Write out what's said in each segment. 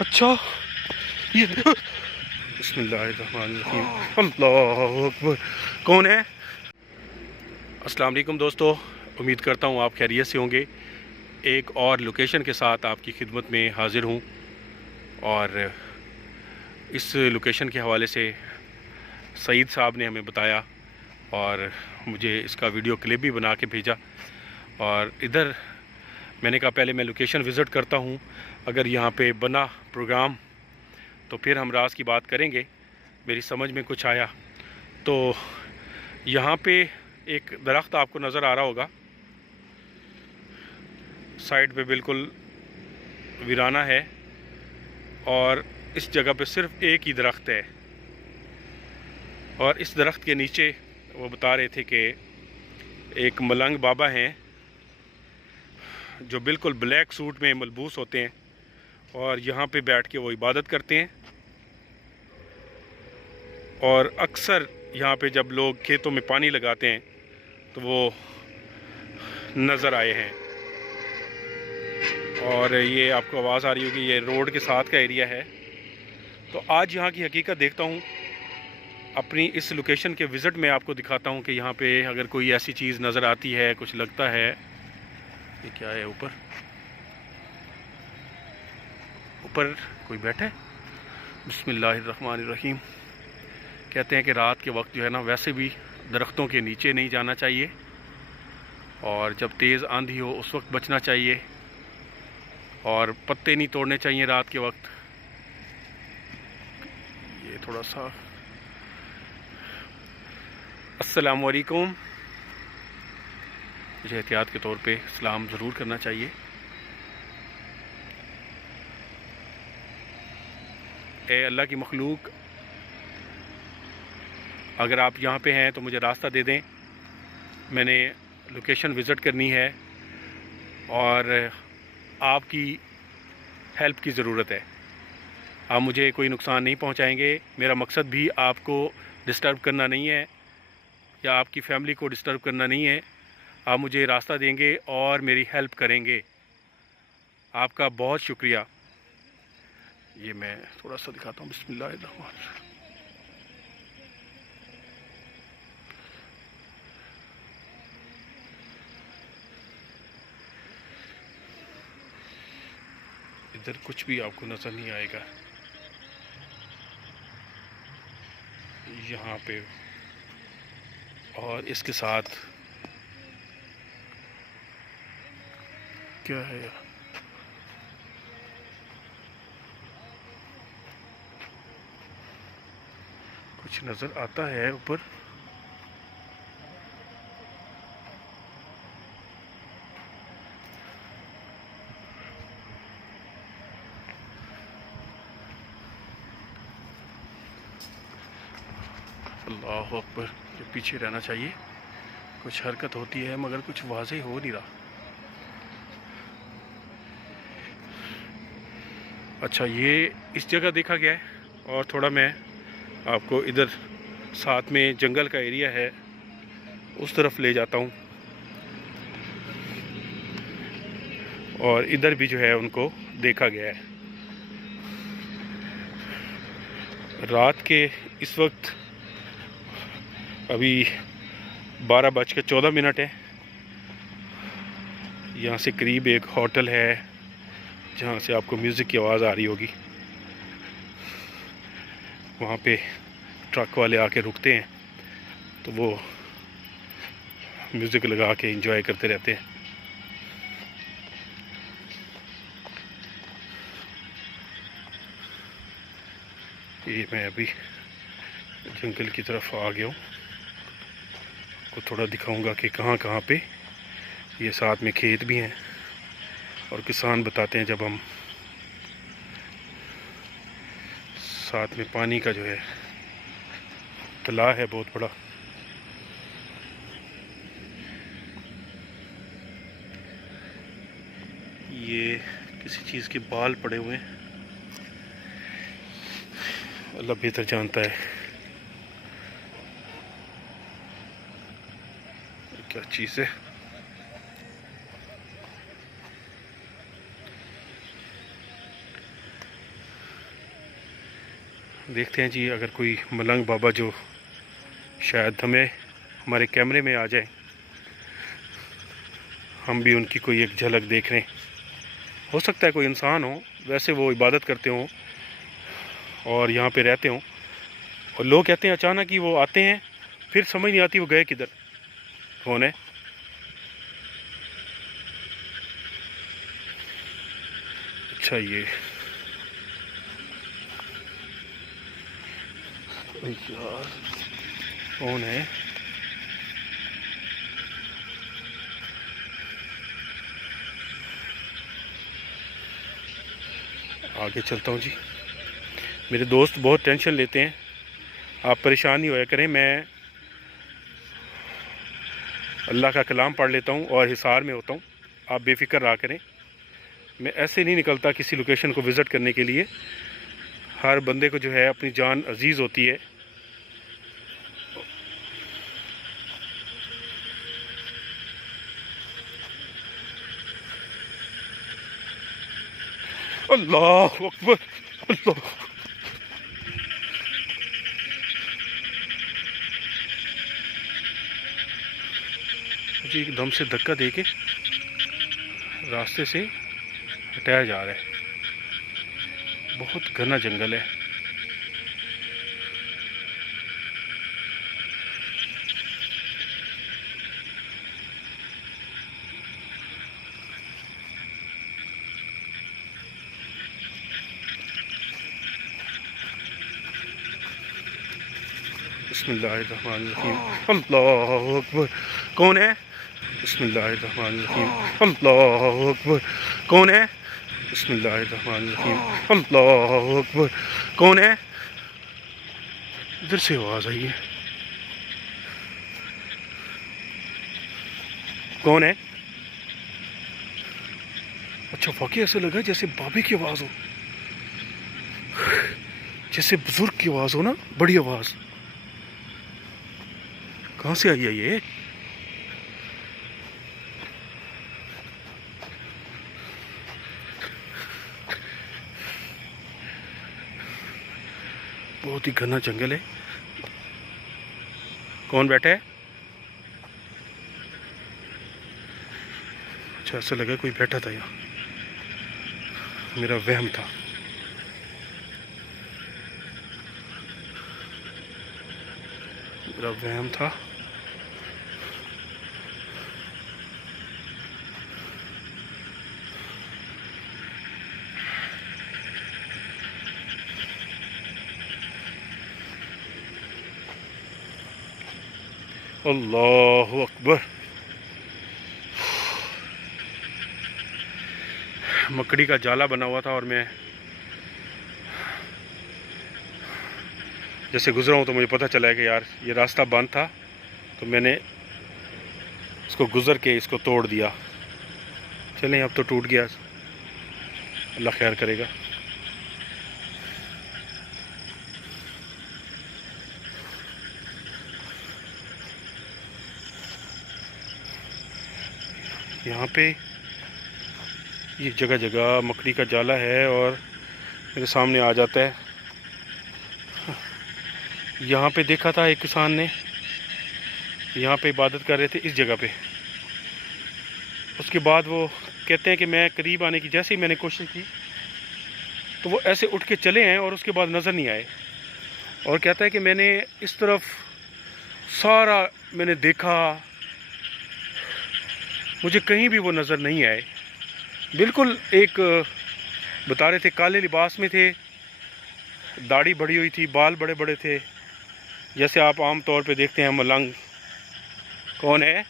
अच्छा ये बिस्मिल्लाहिर्रहमानिर्रहीम। अल्लाह अकबर। कौन है? अस्सलाम वालेकुम दोस्तों, उम्मीद करता हूँ आप खैरियत से होंगे। एक और लोकेशन के साथ आपकी खिदमत में हाज़िर हूँ और इस लोकेशन के हवाले से सईद साहब ने हमें बताया और मुझे इसका वीडियो क्लिप भी बना के भेजा। और इधर मैंने कहा पहले मैं लोकेशन विज़िट करता हूँ, अगर यहाँ पे बना प्रोग्राम तो फिर हम राज की बात करेंगे। मेरी समझ में कुछ आया तो यहाँ पे एक दरख्त आपको नज़र आ रहा होगा, साइड पे बिल्कुल वीराना है और इस जगह पे सिर्फ एक ही दरख्त है। और इस दरख्त के नीचे वो बता रहे थे कि एक मलंग बाबा हैं जो बिल्कुल ब्लैक सूट में मलबूस होते हैं और यहाँ पे बैठ के वो इबादत करते हैं। और अक्सर यहाँ पे जब लोग खेतों में पानी लगाते हैं तो वो नज़र आए हैं। और ये आपको आवाज़ आ रही होगी, ये रोड के साथ का एरिया है। तो आज यहाँ की हकीकत देखता हूँ, अपनी इस लोकेशन के विज़िट में आपको दिखाता हूँ कि यहाँ पे अगर कोई ऐसी चीज़ नज़र आती है, कुछ लगता है। ये क्या है? ऊपर ऊपर कोई बैठा है। बिस्मिल्लाहिर्रहमानिर्रहीम। कहते हैं कि रात के वक्त जो है ना, वैसे भी दरख्तों के नीचे नहीं जाना चाहिए और जब तेज़ आंधी हो उस वक्त बचना चाहिए और पत्ते नहीं तोड़ने चाहिए रात के वक्त। ये थोड़ा सा अस्सलाम वालेकुम, मुझे एहतियात के तौर पे सलाम ज़रूर करना चाहिए। ए अल्लाह की मखलूक, अगर आप यहाँ पे हैं तो मुझे रास्ता दे दें, मैंने लोकेशन विज़िट करनी है और आपकी हेल्प की ज़रूरत है। आप मुझे कोई नुकसान नहीं पहुँचाएंगे, मेरा मकसद भी आपको डिस्टर्ब करना नहीं है या आपकी फ़ैमिली को डिस्टर्ब करना नहीं है। आप मुझे रास्ता देंगे और मेरी हेल्प करेंगे, आपका बहुत शुक्रिया। ये मैं थोड़ा सा दिखाता हूँ। बिस्मिल्लाहिर्रहमानिर्रहीम। इधर कुछ भी आपको नज़र नहीं आएगा, यहाँ पे। और इसके साथ क्या है? कुछ नज़र आता है ऊपर। अल्लाह अकबर। ये पीछे रहना चाहिए, कुछ हरकत होती है मगर कुछ वाज़ेह हो नहीं रहा। अच्छा, ये इस जगह देखा गया है। और थोड़ा मैं आपको इधर साथ में जंगल का एरिया है, उस तरफ ले जाता हूँ। और इधर भी जो है उनको देखा गया है। रात के इस वक्त अभी 12:14 है। यहाँ से करीब एक होटल है जहाँ से आपको म्यूज़िक की आवाज़ आ रही होगी। वहाँ पे ट्रक वाले आके रुकते हैं तो वो म्यूज़िक लगा के एंजॉय करते रहते हैं। ये मैं अभी जंगल की तरफ आ गया हूँ, को थोड़ा दिखाऊंगा कि कहाँ कहाँ पे ये साथ में खेत भी हैं और किसान बताते हैं जब हम साथ में पानी का जो है तालाब है बहुत बड़ा। ये किसी चीज़ के बाल पड़े हुए हैं, अल्लाह बेहतर जानता है क्या चीज़ है। देखते हैं जी, अगर कोई मलंग बाबा जो शायद हमारे कैमरे में आ जाए, हम भी उनकी कोई एक झलक देख रहे हैं। हो सकता है कोई इंसान हो, वैसे वो इबादत करते हों और यहाँ पे रहते हों, और लोग कहते हैं अचानक ही वो आते हैं, फिर समझ नहीं आती वो गए किधर। कौन है? अच्छा, ये यार कौन है? आगे चलता हूँ जी। मेरे दोस्त बहुत टेंशन लेते हैं, आप परेशान नहीं होया करें। मैं अल्लाह का कलाम पढ़ लेता हूँ और हिसार में होता हूँ, आप बेफिक्र रहा करें। मैं ऐसे नहीं निकलता किसी लोकेशन को विज़िट करने के लिए। हर बंदे को जो है अपनी जान अजीज़ होती है। अल्लाह अकबर, अल्लाह। मुझे एकदम से धक्का देके रास्ते से हटाया जा रहा है। बहुत घना जंगल है। बिस्मिल्लाहिर्रहमानिर्रहीम, अल्लाह अकबर। कौन है? बिस्मिल्लाहिर्रहमानिर्रहीम, अल्लाह अकबर। कौन है? बिस्मिल्लाहिर्रहमानिर्रहीम, अल्लाह अकबर। कौन है? इधर से आवाज़ आई है। कौन है? अच्छा, वाकई ऐसे लगा जैसे बाबे की आवाज़ हो, जैसे बुजुर्ग की आवाज़ हो ना, बड़ी आवाज़। कहाँ से आई है ये? बहुत ही घना जंगल है। कौन बैठा है? अच्छा, ऐसा लगा कोई बैठा था यहाँ, मेरा वहम था। मेरा वहम था। अल्लाह अकबर। मकड़ी का जाला बना हुआ था और मैं जैसे गुजरा हूँ तो मुझे पता चला है कि यार ये रास्ता बंद था, तो मैंने इसको गुजर के इसको तोड़ दिया। चलें, अब तो टूट गया, अल्लाह खैर करेगा। यहाँ पे ये जगह जगह मकड़ी का जाला है और मेरे सामने आ जाता है। यहाँ पे देखा था एक किसान ने, यहाँ पे इबादत कर रहे थे इस जगह पे। उसके बाद वो कहते हैं कि मैं करीब आने की जैसे ही मैंने कोशिश की तो वो ऐसे उठ के चले हैं और उसके बाद नज़र नहीं आए। और कहता है कि मैंने इस तरफ सारा मैंने देखा, मुझे कहीं भी वो नज़र नहीं आए। बिल्कुल एक बता रहे थे, काले लिबास में थे, दाढ़ी बढ़ी हुई थी, बाल बड़े बड़े थे, जैसे आप आम तौर पे देखते हैं मलंग। कौन है?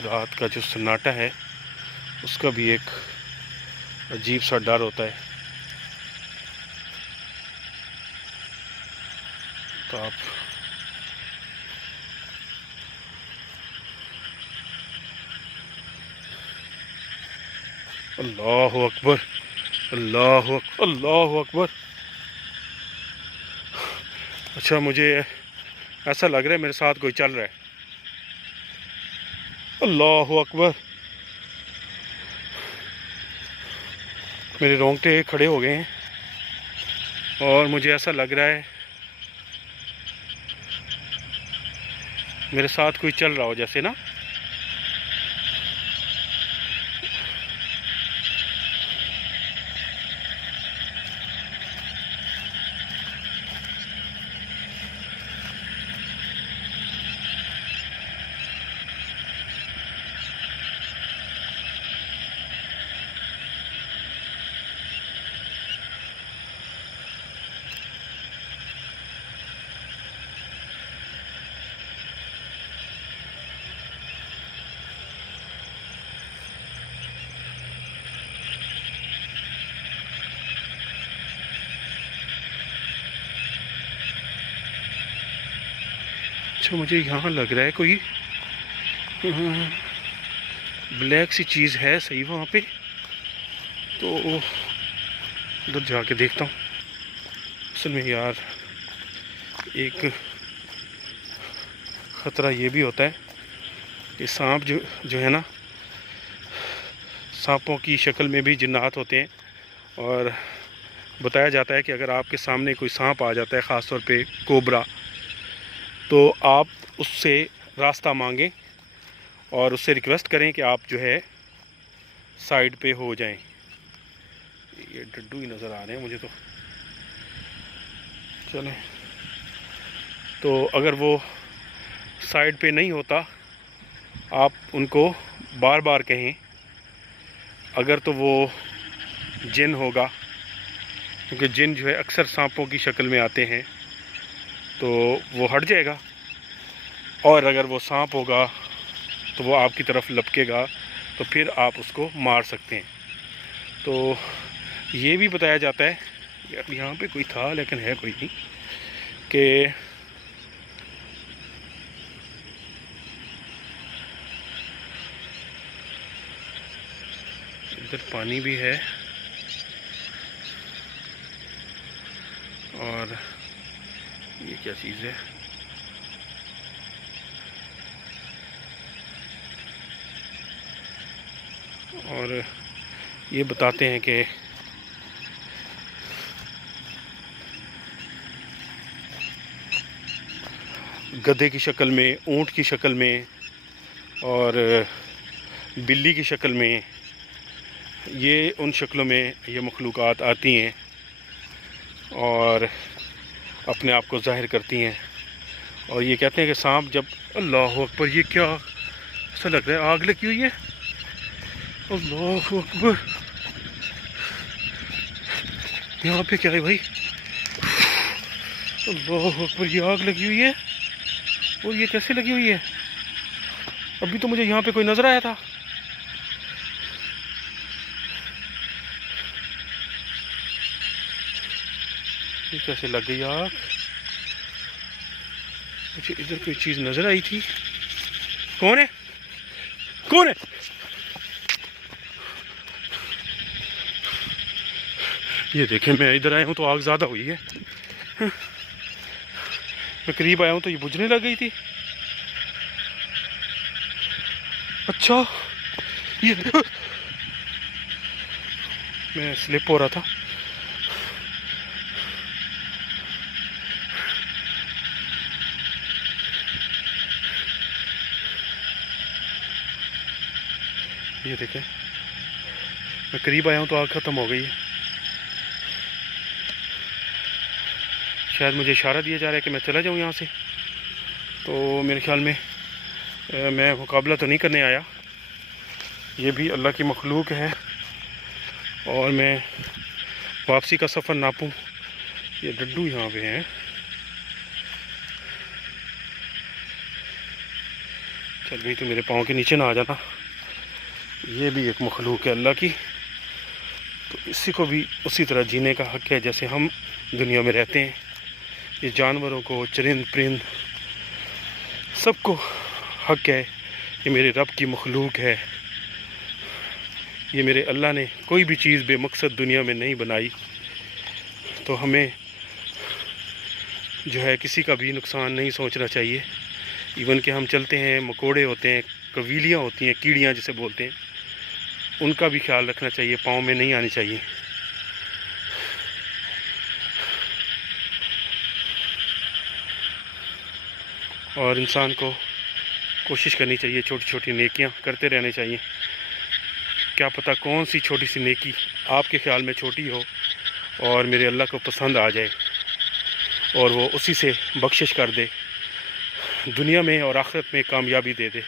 रात का जो सन्नाटा है उसका भी एक अजीब सा डर होता है। तो आप अल्लाह अकबर, अल्लाह अकबर। अच्छा, मुझे ऐसा लग रहा है मेरे साथ कोई चल रहा है। अल्लाह अकबर, मेरे रोंगटे खड़े हो गए हैं और मुझे ऐसा लग रहा है मेरे साथ कोई चल रहा हो जैसे ना। अच्छा, मुझे यहाँ लग रहा है कोई ब्लैक सी चीज़ है सही वहाँ पे, तो उधर जाके देखता हूँ। असल में यार एक ख़तरा ये भी होता है कि सांप जो है ना, सांपों की शक्ल में भी जिन्नात होते हैं। और बताया जाता है कि अगर आपके सामने कोई सांप आ जाता है, ख़ास तौर पे कोबरा, तो आप उससे रास्ता मांगें और उससे रिक्वेस्ट करें कि आप जो है साइड पे हो जाएं। ये डड्डू ही नज़र आ रहे हैं मुझे तो। चलें, तो अगर वो साइड पे नहीं होता, आप उनको बार बार कहें। अगर तो वो जिन होगा, क्योंकि जिन जो है अक्सर सांपों की शक्ल में आते हैं, तो वो हट जाएगा। और अगर वो सांप होगा तो वो आपकी तरफ लपकेगा, तो फिर आप उसको मार सकते हैं। तो ये भी बताया जाता है, यार यहाँ पे कोई था लेकिन है कोई नहीं, कि इधर पानी भी है और ये क्या चीज़ है। और ये बताते हैं कि गधे की शक्ल में, ऊंट की शक्ल में और बिल्ली की शक्ल में, ये उन शक्लों में ये मखलूक़ात आती हैं और अपने आप को ज़ाहिर करती हैं। और ये कहते हैं कि सांप जब, अल्लाह अकबर, ये क्या ऐसा लग रहा है आग लगी हुई है। अल्लाह अकबर, यहाँ पे क्या है भाई। अल्लाह अकबर, ये आग लगी हुई है। और ये कैसे लगी हुई है? अभी तो मुझे यहाँ पे कोई नजर आया था। ये कैसे लग गई आग? मुझे इधर कोई चीज नजर आई थी। कौन है? कौन है? ये देखें, मैं इधर आया हूँ तो आग ज़्यादा हुई है। मैं करीब आया हूँ तो ये बुझने लग गई थी। अच्छा, ये मैं स्लिप हो रहा था। ये देखें, मैं करीब आया हूँ तो आग ख़त्म हो गई है। शायद मुझे इशारा दिया जा रहा है कि मैं चला जाऊँ यहाँ से। तो मेरे ख्याल में मैं मुकाबला तो नहीं करने आया, ये भी अल्लाह की मखलूक है। और मैं वापसी का सफ़र नापूं। ये डड्डू यहाँ पे हैं। चल भाई, तो मेरे पाँव के नीचे ना आ जाना। ये भी एक मखलूक है अल्लाह की, तो इसी को भी उसी तरह जीने का हक़ है जैसे हम दुनिया में रहते हैं। ये जानवरों को, चरिंद परिंद, सबको हक़ है। ये मेरे रब की मखलूक है। ये मेरे अल्लाह ने कोई भी चीज़ बेमकसद दुनिया में नहीं बनाई। तो हमें जो है किसी का भी नुकसान नहीं सोचना चाहिए। इवन कि हम चलते हैं, मकोड़े होते हैं, कवीलियाँ होती हैं, कीड़ियाँ जिसे बोलते हैं, उनका भी ख्याल रखना चाहिए, पाँव में नहीं आनी चाहिए। और इंसान को कोशिश करनी चाहिए, छोटी छोटी नेकियां करते रहने चाहिए। क्या पता कौन सी छोटी सी नेकी आपके ख्याल में छोटी हो और मेरे अल्लाह को पसंद आ जाए और वो उसी से बख्शिश कर दे, दुनिया में और आखिरत में कामयाबी दे दे।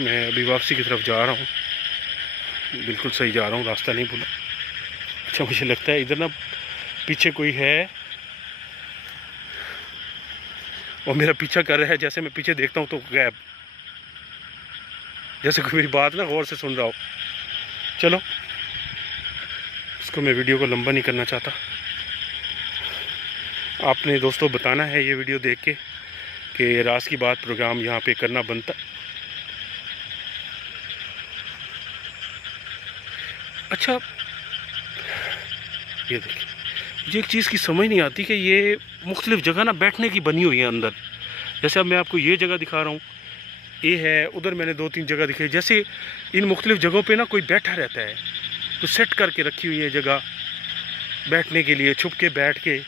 मैं अभी वापसी की तरफ जा रहा हूँ, बिल्कुल सही जा रहा हूँ, रास्ता नहीं भूला। अच्छा, मुझे लगता है इधर ना पीछे कोई है और मेरा पीछा कर रहा है। जैसे मैं पीछे देखता हूँ तो गैब, जैसे कोई मेरी बात ना गौर से सुन रहा हो। चलो, इसको मैं वीडियो को लंबा नहीं करना चाहता। आपने दोस्तों बताना है ये वीडियो देख के कि राज की बात प्रोग्राम यहाँ पे करना बनता। अच्छा, ये देखिए, मुझे एक चीज़ की समझ नहीं आती कि ये मुख्तलिफ़ जगह ना बैठने की बनी हुई है अंदर। जैसे अब मैं आपको ये जगह दिखा रहा हूँ, ये है, उधर मैंने 2-3 जगह दिखाई। जैसे इन मुख्तलिफ़ जगहों पे ना कोई बैठा रहता है, तो सेट करके रखी हुई है जगह बैठने के लिए, छुप के बैठ के।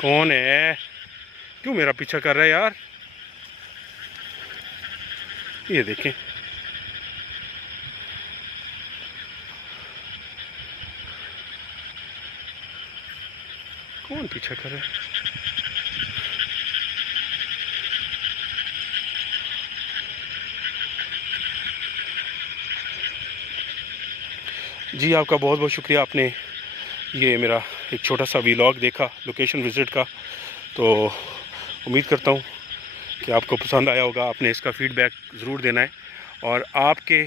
कौन है? क्यों मेरा पीछा कर रहा है यार? ये देखें, कौन पीछा कर रहा है? जी, आपका बहुत बहुत शुक्रिया, आपने ये मेरा एक छोटा सा व्लॉग देखा लोकेशन विज़िट का। तो उम्मीद करता हूँ कि आपको पसंद आया होगा। आपने इसका फ़ीडबैक ज़रूर देना है और आपके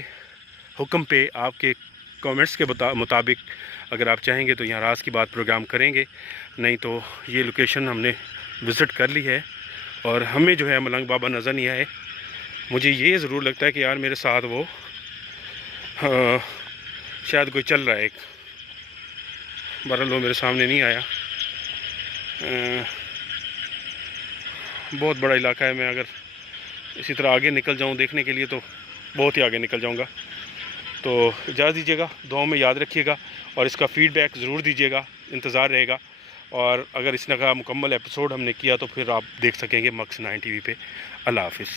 हुक्म पे, आपके कमेंट्स के मुताबिक अगर आप चाहेंगे तो यहाँ राज की बात प्रोग्राम करेंगे। नहीं तो ये लोकेशन हमने विज़िट कर ली है और हमें जो है मलंग बाबा नज़र नहीं आए। मुझे ये ज़रूर लगता है कि यार मेरे साथ वो शायद कोई चल रहा है एक, बहरहाल वो मेरे सामने नहीं आया। बहुत बड़ा इलाका है। मैं अगर इसी तरह आगे निकल जाऊं देखने के लिए तो बहुत ही आगे निकल जाऊंगा। तो इजाज़त दीजिएगा, दुआओं में याद रखिएगा और इसका फ़ीडबैक ज़रूर दीजिएगा, इंतज़ार रहेगा। और अगर इस तरह का मुकम्मल एपिसोड हमने किया तो फिर आप देख सकेंगे मक्स 9 टीवी पे। अल्लाह हाफ़िज़।